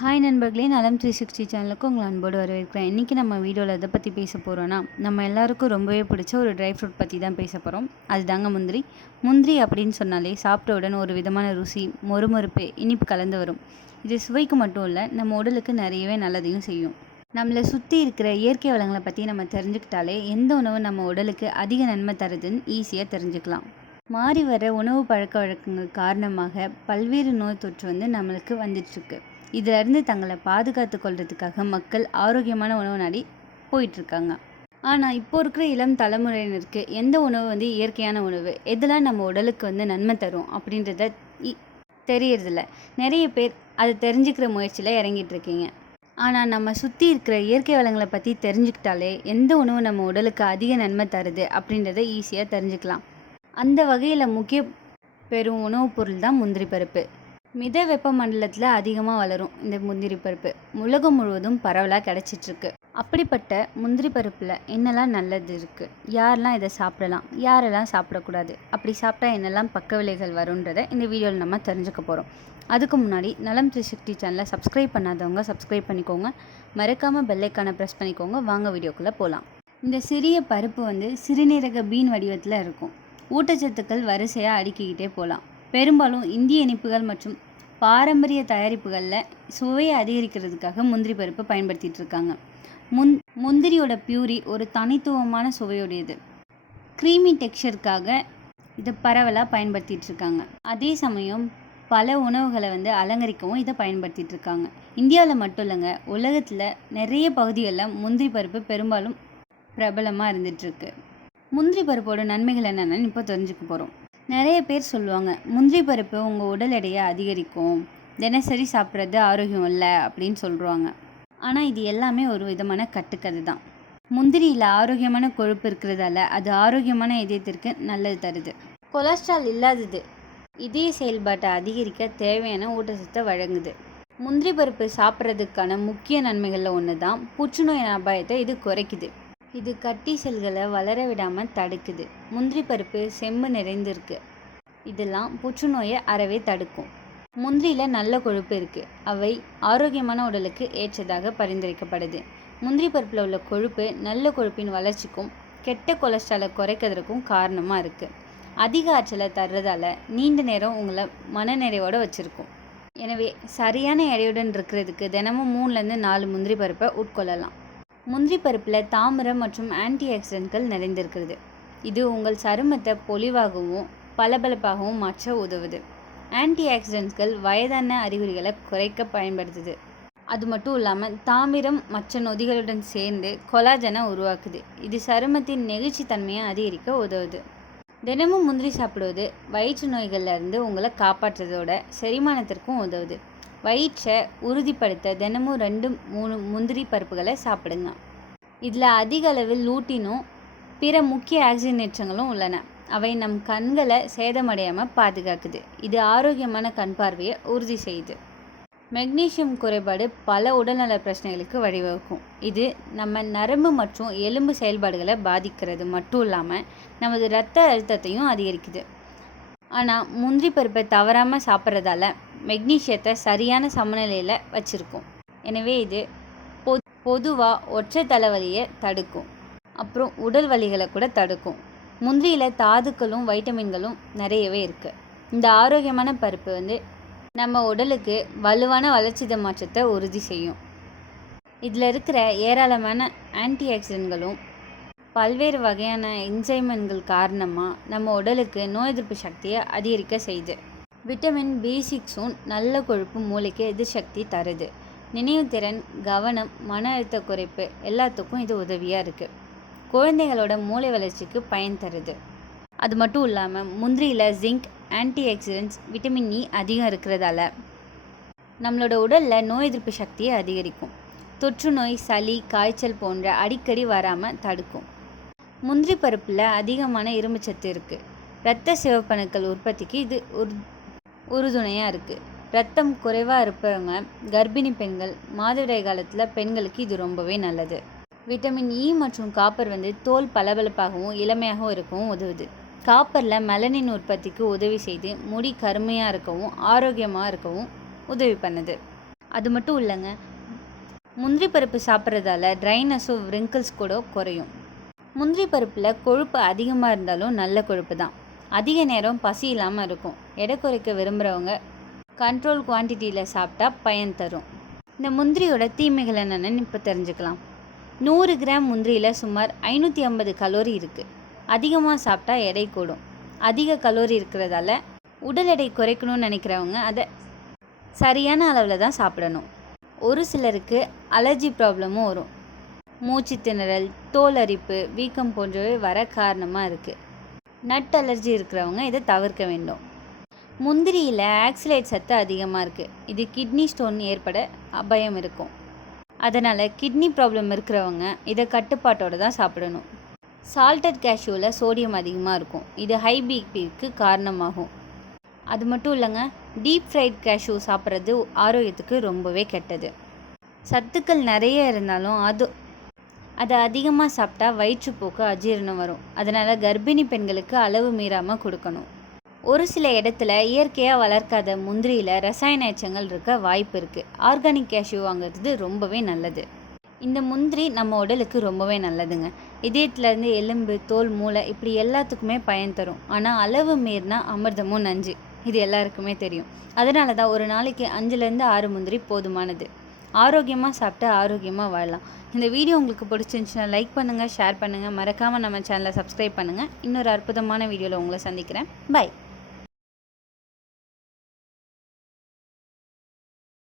Hi நண்பர்களே, நலம் 360 சேனலுக்கு உங்களை அன்போடு வரவேற்கிறேன். இன்றைக்கி நம்ம வீடியோவில் எதை பற்றி பேச போகிறோன்னா, நம்ம எல்லாருக்கும் ரொம்பவே பிடிச்ச ஒரு ட்ரை ஃப்ரூட் பற்றி தான் பேச போகிறோம். அதுதாங்க முந்திரி. முந்திரி அப்படின்னு சொன்னாலே சாப்பிட்டவுடன் ஒரு விதமான ருசி, மொறுமொறுப்பு, இனிப்பு கலந்து வரும். இது சுவைக்கு மட்டும் இல்லை, நம்ம உடலுக்கு நிறையவே நல்லதையும் செய்யும். நம்மளை சுற்றி இருக்கிற இயற்கை வளங்களை பற்றி நம்ம தெரிஞ்சுக்கிட்டாலே எந்த உணவு நம்ம உடலுக்கு அதிக நன்மை தருதுன்னு ஈஸியாக தெரிஞ்சுக்கலாம். மாறி வர உணவு பழக்க வழக்கங்கள் காரணமாக பல்வேறு நோய் தொற்று நம்மளுக்கு வந்துட்டுருக்கு. இதிலிருந்து தங்களை பாதுகாத்து கொள்றதுக்காக மக்கள் ஆரோக்கியமான உணவு நாடி போயிட்டுருக்காங்க. ஆனால் இப்போ இருக்கிற இளம் தலைமுறையினருக்கு எந்த உணவு இயற்கையான உணவு, எதெல்லாம் நம்ம உடலுக்கு நன்மை தரும் அப்படின்றத தெரியறதில்ல. நிறைய பேர் அதை தெரிஞ்சுக்கிற முயற்சியில் இறங்கிட்டு இருக்கீங்க. ஆனால் நம்ம சுற்றி இருக்கிற இயற்கை வளங்களை பற்றி தெரிஞ்சுக்கிட்டாலே எந்த உணவு நம்ம உடலுக்கு அதிக நன்மை தருது அப்படின்றத ஈஸியாக தெரிஞ்சுக்கலாம். அந்த வகையில் முக்கிய பெரும் உணவுப் பொருள் தான் முந்திரி பருப்பு. மித வெப்ப மண்டலத்தில் அதிகமாக வளரும் இந்த முந்திரி பருப்பு உலகம் முழுவதும் பரவலாக கிடச்சிட்ருக்கு. அப்படிப்பட்ட முந்திரி பருப்பில் என்னெல்லாம் நல்லது இருக்குது, யாரெல்லாம் இதை சாப்பிடலாம், யாரெல்லாம் சாப்பிடக்கூடாது, அப்படி சாப்பிட்டா என்னெல்லாம் பக்க விளைவுகள் வரும்ன்றதை இந்த வீடியோவில் நம்ம தெரிஞ்சுக்க போகிறோம். அதுக்கு முன்னாடி நலம் 360 சேனலை சப்ஸ்கிரைப் பண்ணாதவங்க சப்ஸ்கிரைப் பண்ணிக்கோங்க. மறக்காமல் பெல்லைக்கான ப்ரெஸ் பண்ணிக்கோங்க. வாங்க வீடியோக்குள்ளே போகலாம். இந்த சிறிய பருப்பு சிறுநீரக பீன் வடிவத்தில் இருக்கும். ஊட்டச்சத்துக்கள் வரிசையாக அடுக்கிக்கிட்டே போகலாம். பெரும்பாலும் இந்திய இனிப்புகள் மற்றும் பாரம்பரிய தயாரிப்புகளில் சுவையை அதிகரிக்கிறதுக்காக முந்திரி பருப்பு பயன்படுத்திகிட்டு இருக்காங்க. முந்திரியோட பியூரி ஒரு தனித்துவமான சுவையுடையது. க்ரீமி டெக்ஸ்சருக்காக இதை பரவலாக பயன்படுத்திகிட்டு இருக்காங்க. அதே சமயம் பல உணவுகளை அலங்கரிக்கவும் இதை பயன்படுத்திகிட்டு இருக்காங்க. இந்தியாவில் மட்டும் இல்லைங்க, உலகத்தில் நிறைய பகுதிகளில் முந்திரி பருப்பு பெரும்பாலும் பிரபலமாக இருந்துகிட்ருக்கு. முந்திரி பருப்போட நன்மைகள் என்னென்னு இப்போ தெரிஞ்சுக்க போகிறோம். நிறைய பேர் சொல்லுவாங்க, முந்திரி பருப்பு உங்கள் உடல் எடையை அதிகரிக்கும், தினசரி சாப்பிட்றது ஆரோக்கியம் இல்லை அப்படின்னு சொல்லுவாங்க. ஆனால் இது எல்லாமே ஒரு விதமான கட்டுக்கதை தான். முந்திரியில் ஆரோக்கியமான கொழுப்பு இருக்கிறதால அது ஆரோக்கியமான இதயத்திற்கு நல்லது தருது. கொலஸ்ட்ரால் இல்லாதது இதய செயல்பாட்டை அதிகரிக்க தேவையான ஊட்டச்சத்தை வழங்குது. முந்திரி பருப்பு சாப்பிட்றதுக்கான முக்கிய நன்மைகளில் ஒன்று தான் புற்றுநோய் அபாயத்தை இது குறைக்குது. இது கட்டி செல்களை வளர விடாமல் தடுக்குது. முந்திரி பருப்பு செம்பு நிறைந்திருக்கு. இதெல்லாம் புற்றுநோயை அறவே தடுக்கும். முந்திரியில் நல்ல கொழுப்பு இருக்குது. அவை ஆரோக்கியமான உடலுக்கு ஏற்றதாக பரிந்துரைக்கப்படுது. முந்திரி பருப்பில் உள்ள கொழுப்பு நல்ல கொழுப்பின் வளர்ச்சிக்கும் கெட்ட கொலஸ்ட்ராலை குறைக்கிறதுக்கும் காரணமாக இருக்குது. அதிக ஆற்றலை தர்றதால நீண்ட நேரம் உங்களை மனநிறைவோடு வச்சுருக்கும். எனவே சரியான எடையுடன் இருக்கிறதுக்கு தினமும் 3-4 முந்திரி பருப்பை உட்கொள்ளலாம். முந்திரி பருப்பில் தாமிரம் மற்றும் ஆன்டி ஆக்சிடென்ட்கள் நிறைந்திருக்கிறது. இது உங்கள் சருமத்தை பொலிவாகவும் பளபளப்பாகவும் மாற்ற உதவுது. ஆன்டி ஆக்சிடென்ட்கள் வயதான அறிகுறிகளை குறைக்க பயன்படுத்துது. அது மட்டும் இல்லாமல் தாமிரம் மற்ற நொதிகளுடன் சேர்ந்து கொலாஜனை உருவாக்குது. இது சருமத்தின் நெகிழ்ச்சி தன்மையை அதிகரிக்க உதவுது. தினமும் முந்திரி சாப்பிடுவது வயிற்று நோய்கள்லேருந்து உங்களை காப்பாற்றுறதோட செரிமானத்திற்கும் உதவுது. வயிற்றை உறுதிப்படுத்த தினமும் 2-3 முந்திரி பருப்புகளை சாப்பிடுங்க. இதில் அதிக அளவில் லூட்டினும் பிற முக்கிய ஆக்சிஜனேற்றங்களும் உள்ளன. அவை நம் கண்களை சேதமடையாமல் பாதுகாக்குது. இது ஆரோக்கியமான கண் பார்வையை உறுதி செய்யுது. மெக்னீசியம் குறைபாடு பல உடல்நல பிரச்சனைகளுக்கு வழிவகுக்கும். இது நம்ம நரம்பு மற்றும் எலும்பு செயல்பாடுகளை பாதிக்கிறது மட்டும் இல்லாமல் நமது இரத்த அழுத்தத்தையும் அதிகரிக்குது. ஆனால் முந்திரி பருப்பை தவறாமல் சாப்பிட்றதால மெக்னீசியத்தை சரியான சமநிலையில் வச்சுருக்கும். எனவே இது பொதுவாக ஒற்றை தலைவலியை தடுக்கும். அப்புறம் உடல் வலிகளை கூட தடுக்கும். முந்திரியில் தாதுக்களும் வைட்டமின்களும் நிறையவே இருக்குது. இந்த ஆரோக்கியமான பருப்பு நம்ம உடலுக்கு வலுவான வளர்ச்சித மாற்றத்தை உறுதி செய்யும். இதில் இருக்கிற ஏராளமான ஆன்டி ஆக்சிடென்ட்களும் பல்வேறு வகையான என்சைம்கள் காரணமாக நம்ம உடலுக்கு நோய் எதிர்ப்பு சக்தியை அதிகரிக்க செய்யுது. விட்டமின் B6 நல்ல கொழுப்பு மூளைக்கு எதிர்சக்தி தருது. நினைவுத்திறன், கவனம், மன அழுத்த குறைப்பு எல்லாத்துக்கும் இது உதவியாக இருக்குது. குழந்தைகளோட மூளை வளர்ச்சிக்கு பயன் தருது. அது மட்டும் இல்லாமல் முந்திரியில் zinc, antioxidants, vitamin E அதிகம் இருக்கிறதால நம்மளோட உடலில் நோய் எதிர்ப்பு சக்தியை அதிகரிக்கும். தொற்று நோய், சளி, காய்ச்சல் போன்ற அடிக்கடி வராமல் தடுக்கும். முந்திரி பருப்பில் அதிகமான இரும்புச்சத்து இருக்குது. இரத்த சிவப்பணுக்கள் உற்பத்திக்கு இது உறுதுணையாக இருக்குது. இரத்தம் குறைவாக இருப்பவங்க, கர்ப்பிணி பெண்கள், மாதவிடாய் காலத்தில் பெண்களுக்கு இது ரொம்பவே நல்லது. விட்டமின் E மற்றும் காப்பர் தோல் பளபளப்பாகவும் இளமையாகவும் இருக்கவும் உதவுது. காப்பரில் மெலனின் உற்பத்திக்கு உதவி செய்து முடி கருமையாக இருக்கவும் ஆரோக்கியமாக இருக்கவும் உதவி பண்ணுது. அது மட்டும் இல்லைங்க, முந்திரி பருப்பு சாப்பிட்றதால ட்ரைனஸும் wrinkles கூட குறையும். முந்திரி பருப்பில் கொழுப்பு அதிகமாக இருந்தாலும் நல்ல கொழுப்பு தான். அதிக நேரம் பசி இல்லாமல் இருக்கும். எடை குறைக்க விரும்புகிறவங்க கண்ட்ரோல் குவான்டிட்டியில் சாப்பிட்டா பயன் தரும். இந்த முந்திரியோட தீமைகள் என்னென்னு இப்போ தெரிஞ்சுக்கலாம். 100 கிராம் முந்திரியில் சுமார் 550 கலோரி இருக்குது. அதிகமாக சாப்பிட்டா எடை கூடும். அதிக கலோரி இருக்கிறதால உடல் எடை குறைக்கணும்னு நினைக்கிறவங்க அதை சரியான அளவில் தான் சாப்பிடணும். ஒரு சிலருக்கு அலர்ஜி ப்ராப்ளமும் வரும். மூச்சு திணறல், தோல் அரிப்பு, வீக்கம் போன்றவை வர காரணமாக இருக்குது. நட் அலர்ஜி இருக்கிறவங்க இதை தவிர்க்க வேண்டும். முந்திரியில் ஆக்சிலேட் சத்து அதிகமாக இருக்குது. இது கிட்னி ஸ்டோன் ஏற்பட அபாயம் இருக்கும். அதனால் கிட்னி ப்ராப்ளம் இருக்கிறவங்க இதை கட்டுப்பாட்டோடு தான் சாப்பிடணும். சால்டட் கேஷ்யூவில் சோடியம் அதிகமாக இருக்கும். இது ஹை பிபிக்கு காரணமாகும். அது மட்டும் இல்லைங்க, டீப் ஃப்ரைட் கேஷ்யூ சாப்பிட்றது ஆரோக்கியத்துக்கு ரொம்பவே கெட்டது. சத்துக்கள் நிறைய இருந்தாலும் அதை அதிகமாக சாப்பிட்டா வயிற்றுப்போக்கு, அஜீரணம் வரும். அதனால் கர்ப்பிணி பெண்களுக்கு அளவு மீறாமல் கொடுக்கணும். ஒரு சில இடத்துல இயற்கையாக வளர்க்காத முந்திரியில் ரசாயன எச்சங்கள் இருக்க வாய்ப்பு இருக்குது. ஆர்கானிக் கேஷ்யூ வாங்குறது ரொம்பவே நல்லது. இந்த முந்திரி நம்ம உடலுக்கு ரொம்பவே நல்லதுங்க. இதயத்துலேருந்து எலும்பு, தோல், மூளை இப்படி எல்லாத்துக்குமே பயன் தரும். ஆனால் அளவு மீறினா அமிர்தமும் நஞ்சு, இது எல்லாருக்குமே தெரியும். அதனால தான் ஒரு நாளைக்கு 5லேருந்து 6 முந்திரி போதுமானது. ஆரோக்கியமாக சாப்பிட்டு ஆரோக்கியமாக வாழலாம். இந்த வீடியோ உங்களுக்கு பிடிச்சிருந்துச்சுன்னா லைக் பண்ணுங்கள், ஷேர் பண்ணுங்கள், மறக்காமல் நம்ம சேனலை சப்ஸ்கிரைப் பண்ணுங்கள். இன்னொரு அற்புதமான வீடியோவில் உங்களை சந்திக்கிறேன். பை.